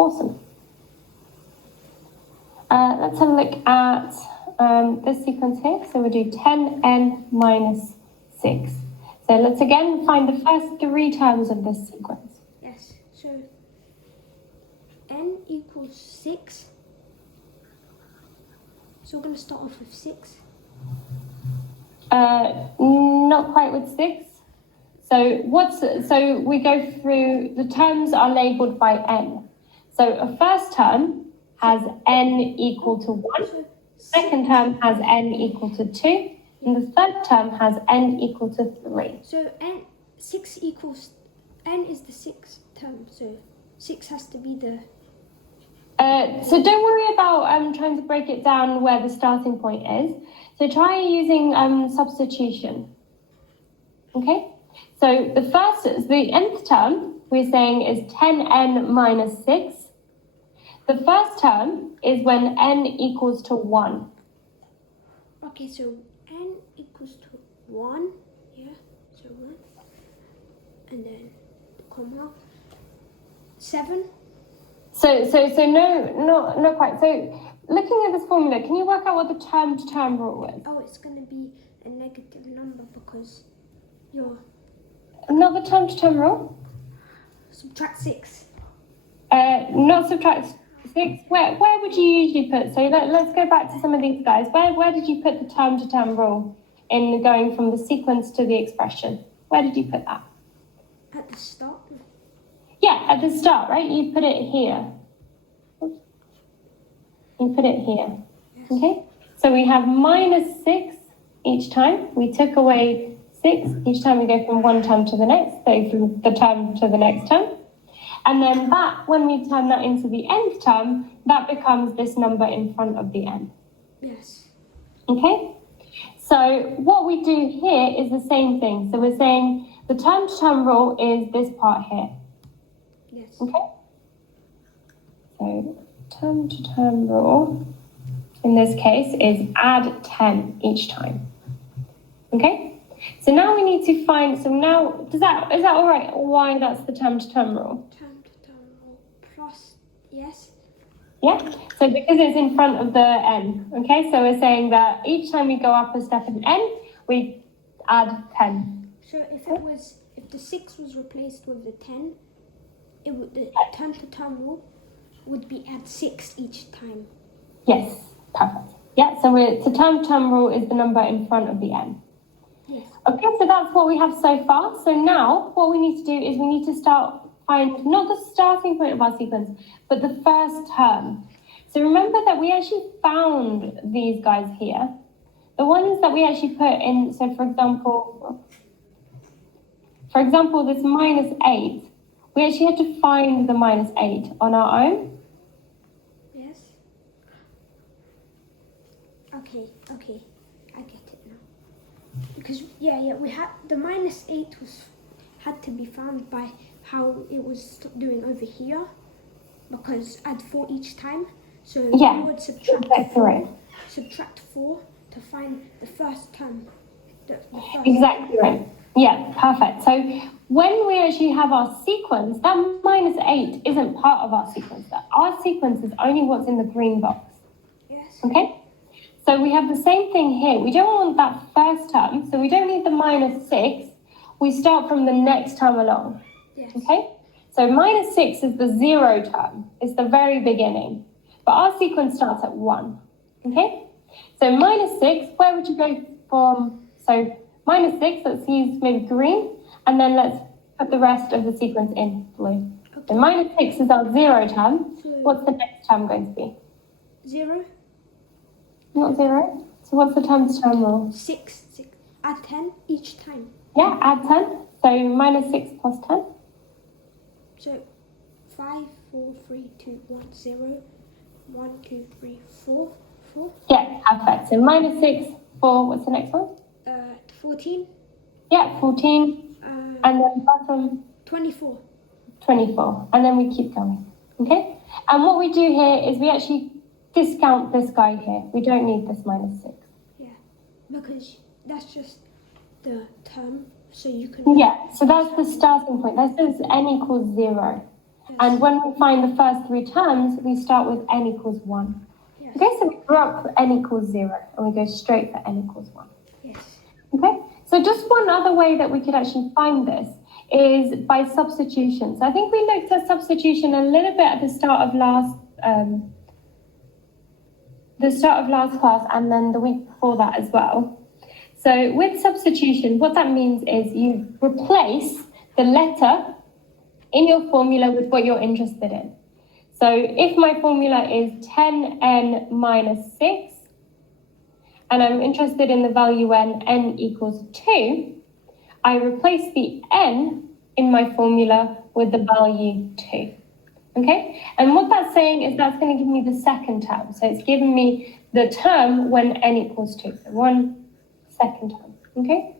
Awesome. Let's have a look at this sequence here. So we'll do 10n minus 6. So let's again find the first 3 terms of this sequence. Yes, so n equals 6. So we're going to start off with 6. Not quite with 6. So we go through, the terms are labelled by n. So a first term has n equal to 1, second term has n equal to 2, and the third term has n equal to 3. So n is the 6th term, so 6 has to be the... So don't worry about trying to break it down where the starting point is. So try using substitution. Okay? So the nth term we're saying is 10n minus 6. The first term is when n equals to 1. Okay, so n equals to 1, yeah, so 1, and then comma, 7. So no, not quite. So looking at this formula, can you work out what the term-to-term rule is? Oh, it's going to be a negative number because you're... Not the term-to-term rule? Subtract 6. Not subtract 6. Where would you usually put? So let's go back to some of these guys. Where did you put the term-to-term rule in going from the sequence to the expression? Where did you put that? At the start? Yeah, at the start, right? You put it here. You put it here. Yes. Okay? So we have minus 6 each time. We took away 6 each time we go from one term to the next, so from the term to the next term. And then that, when we turn that into the nth term, that becomes this number in front of the n. Yes. Okay? So what we do here is the same thing. So we're saying the term-to-term rule is this part here. Yes. Okay? So term-to-term rule, in this case, is add 10 each time. Okay? So now we need to find, is that all right? Why that's the term-to-term rule? Term-to-term rule plus, yes. Yeah? So because it's in front of the n, okay? So we're saying that each time we go up a step in n, we add 10. So if the 6 was replaced with the 10, the term-to-term rule would be add 6 each time. Yes, perfect. Yeah, so the term-to-term rule is the number in front of the n. Yes. Okay, so that's what we have so far. So now what we need to do is we need to find not the starting point of our sequence, but the first term. So remember that we actually found these guys here. The ones that we actually put in, so for example, this minus 8, we actually had to find the minus 8 on our own. Yes. Okay, I get it now. Because we had the minus 8 had to be found by how it was doing over here, because add 4 each time. So we would subtract subtract 4 to find the first term. Exactly right. Yeah, perfect. So when we actually have our sequence, that minus 8 isn't part of our sequence. Our sequence is only what's in the green box. Yes. Okay? So we have the same thing here. We don't want that first term, so we don't need the minus 6. We start from the next term along. Yes. Okay? So minus 6 is the 0 term. It's the very beginning. But our sequence starts at 1. Okay? So minus 6, where would you go from? So minus 6, let's use maybe green, and then let's put the rest of the sequence in blue. Okay. So minus 6 is our 0 term. So what's the next term going to be? 0. Not 0. So what's the term rule? 6. Add 10 each time. Yeah, add 10. So minus 6 plus 10. So 5, 4, 3, 2, 1, 0. 1, 2, 3, 4. 4. Yeah, perfect. So minus 6, 4. What's the next one? 14. Yeah, 14. And then bottom? 24. 24. And then we keep going. Okay? And what we do here is we actually discount this guy here. We don't need this minus 6. Yeah, because that's just the term, so you can... Yeah, so that's the starting point. That says n equals 0. And when we find the first three terms, we start with n equals 1. Yes. Okay, so we drop n equals 0, and we go straight for n equals 1. Yes. Okay, so just one other way that we could actually find this is by substitution. So I think we looked at substitution a little bit at the start of last class, and then the week before that as well. So with substitution, what that means is you replace the letter in your formula with what you're interested in. So if my formula is 10n minus 6, and I'm interested in the value n equals 2, I replace the n in my formula with the value 2. Okay? And what that's saying is that's going to give me the second term. So it's giving me the term when n equals 2. So 1 second term. Okay?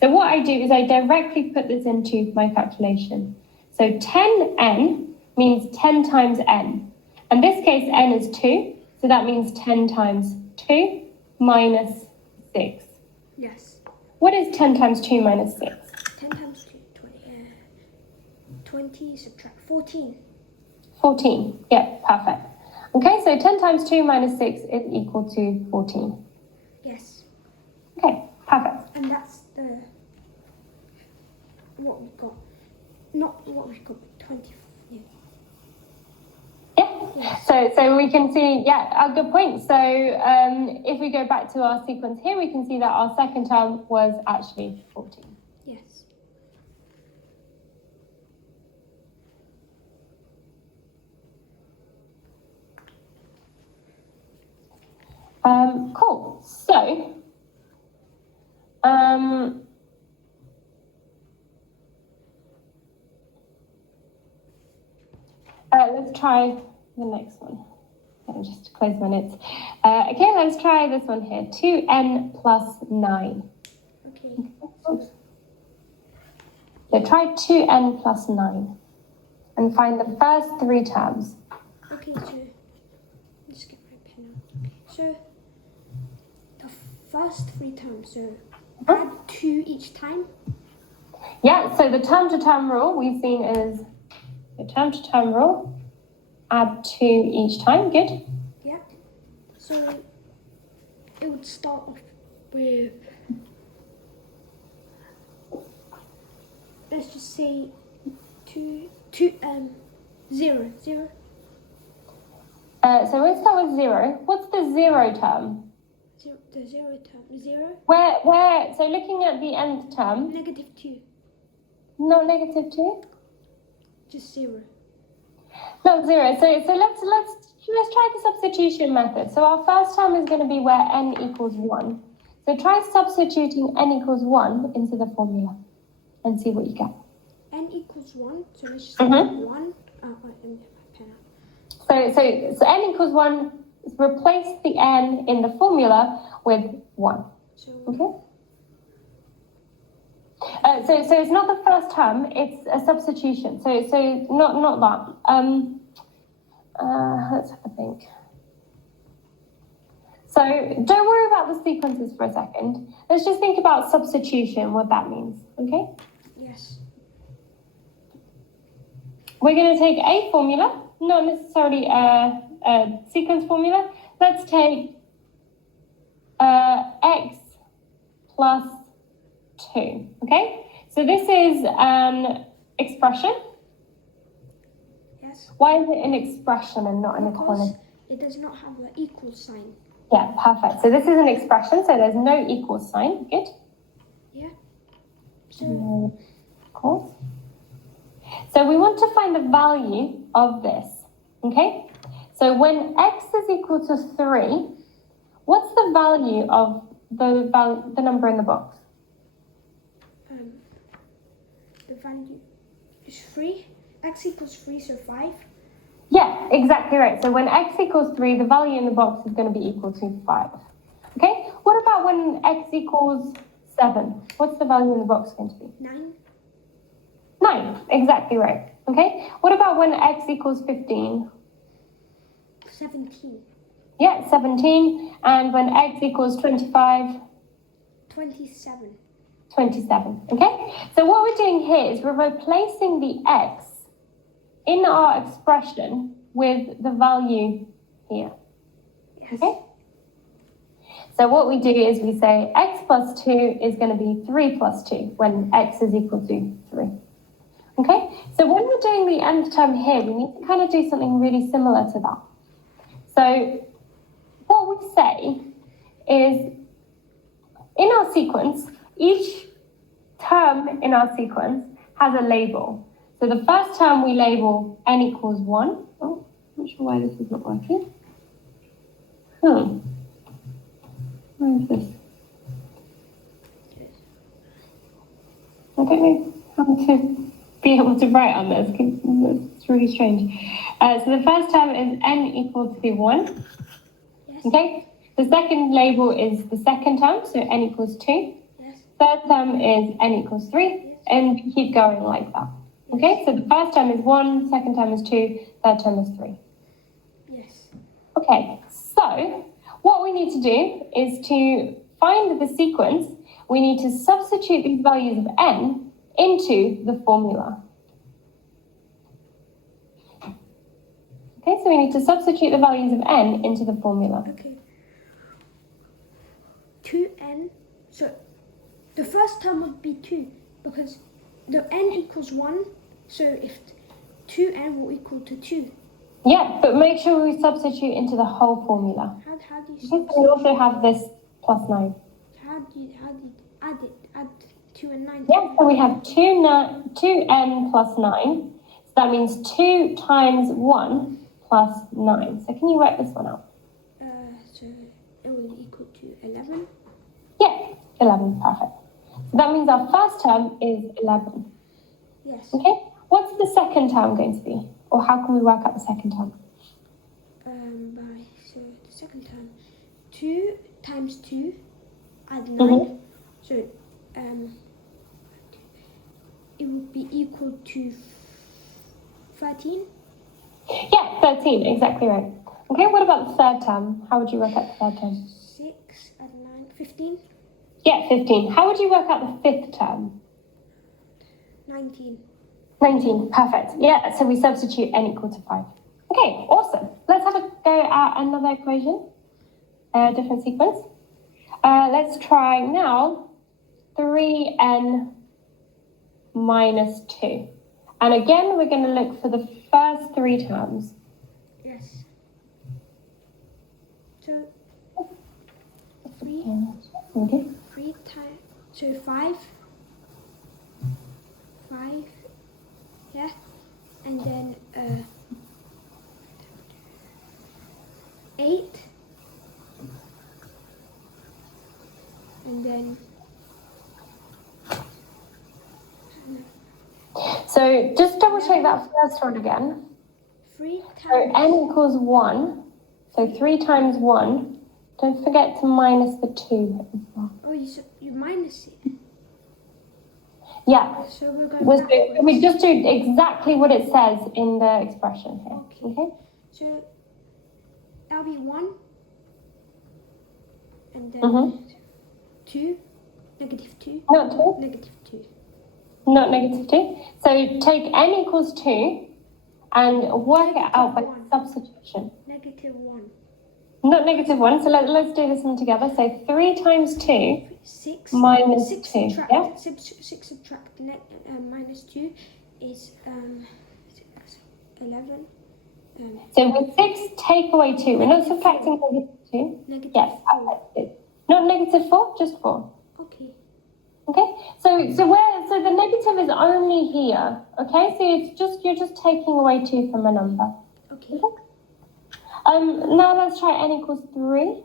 So what I do is I directly put this into my calculation. So 10n means 10 times n. In this case, n is 2. So that means 10 times 2 minus 6. Yes. What is 10 times 2 minus 6? 10 times 2, 20, subtract 14. 14. Yeah, perfect. Okay, so 10 times 2 minus 6 is equal to 14. Yes. Okay, perfect. And that's what we got. Not what we got, 20. Yeah. Yeah. So we can see, a good point. So if we go back to our sequence here, we can see that our second term was actually 14. Yes. Cool. So, let's try the next one. Let me just close my notes. Okay, let's try this one here. 2n plus 9. Okay. So try 2n plus 9 and find the first three terms. Okay, so let's get my pen out. So the first three terms, so add 2 each time. Yeah, so the term-to-term rule we've seen is the term-to-term rule. Add 2 each time. Good. Yeah. So it would start off with, let's just say 0. So we'll start with 0. What's the 0 term? The 0 term, 0. Where? So looking at the nth term. -2. No, -2. Just 0. No, 0. So let's try the substitution method. So our first term is going to be where n equals 1. So try substituting n equals 1 into the formula and see what you get. N equals 1. So let's just say 1. So n equals 1. Replace the n in the formula with 1. So Okay. So it's not the first term, it's a substitution. So not that. Let's have a think. So don't worry about the sequences for a second. Let's just think about substitution, what that means. Okay? yes. We're going to take a formula, not necessarily a sequence formula. Let's take x plus 2, okay? So this is an expression. Yes. Why is it an expression and not an Because equality? it does not have an equal sign. Yeah, perfect. So this is an expression, so there's no equal sign. Good. Yeah. So Of course. So we want to find the value of this, okay? So when x is equal to 3, what's the value of the number in the box? the value is 3. X equals 3, so 5. Yeah, exactly right. So when x equals 3, the value in the box is going to be equal to 5. Okay? What about when x equals 7? What's the value in the box going to be? 9. 9, exactly right. Okay? What about when x equals 15? 17. Yeah, 17. And when x equals 25? 27. 27. Okay? So what we're doing here is we're replacing the x in our expression with the value here. Yes. Okay? So what we do is we say x plus 2 is going to be 3 plus 2 when x is equal to 3. Okay? So when we're doing the nth term here, we need to kind of do something really similar to that. So what we say is in our sequence, each term in our sequence has a label. So the first term we label n equals 1. Oh, I'm not sure why this is not working. Where is this? I don't know how to be able to write on this. It's really strange. So the first term is n equal to 1. Yes. Okay? The second label is the second term, so n equals 2. Yes. Third term is n equals 3, and keep going like that. Okay? So the first term is 1, second term is 2, third term is 3. Yes. Okay, so what we need to do is to find the sequence, we need to substitute these values of n into the formula. Okay, so we need to substitute the values of n into the formula. Okay. 2n. So the first term would be 2 because the n equals 1. So if 2n will equal to 2. Yeah, but make sure we substitute into the whole formula. How do you Because we also have this plus 9. how do you add it? Add 2 and 9. Yeah, so we have 2n plus 9. So that means 2 times 1 plus 9. So can you write this one out? So it will equal to 11. Yeah, 11, perfect. So that means our first term is 11. Yes. Okay, what's the second term going to be? Or how can we work out the second term? So the second term, 2 times 2, add 9. So it would be equal to 13. Yeah, 13, exactly right. Okay, what about the third term? How would you work out the third term? 6 add 9, 15. Yeah, 15. How would you work out the fifth term? 19. 19, perfect. Yeah, so we substitute n equal to 5. Okay, awesome. Let's have a go at another equation, a different sequence. Let's try now 3n minus 2. And again, we're going to look for the first 3 terms. Yes. So 3, Okay. 3 times, so 5. 5. Yeah. And then 8. And then So just double check that first one again. 3 So times. n equals 1. So 3 times 1. Don't forget to minus the 2 as well. Oh, you minus it. Yeah. So we're going We backwards. just do exactly what it says in the expression here. Okay? So that'll be 1. And then Mhm. 2. Negative 2. Not 2. Negative 2. Not negative 2. So take n equals 2 and work it out by Negative 1. substitution. Negative 1. Not negative 1. So let's do this one together. So 3 times 2 6 minus 6 2. subtract, Yeah? 6 subtract minus 2 is 11. So with 6, take away 2. We're not subtracting negative 2. Negative Yes, 4. perfect. Not negative 4, just 4. Okay. Okay, so the negative is only here. Okay, so you're just taking away 2 from a number. Okay. Now let's try n equals 3.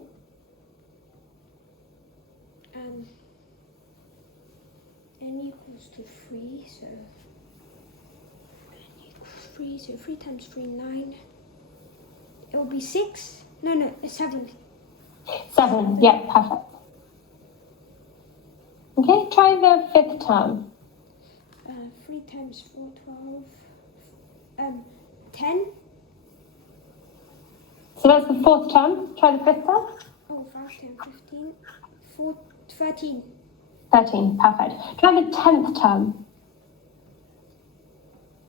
N equals to 3, so n equals 3, so 3 times 3, 9. It will be 6. No, it's 7. 7, yeah, perfect. Okay, try the fifth term. 3 times 4, 12. 10. So that's the fourth term. Try the fifth term. Oh, 5, 10, 15. 4, 13. 13, perfect. Try the 10th term.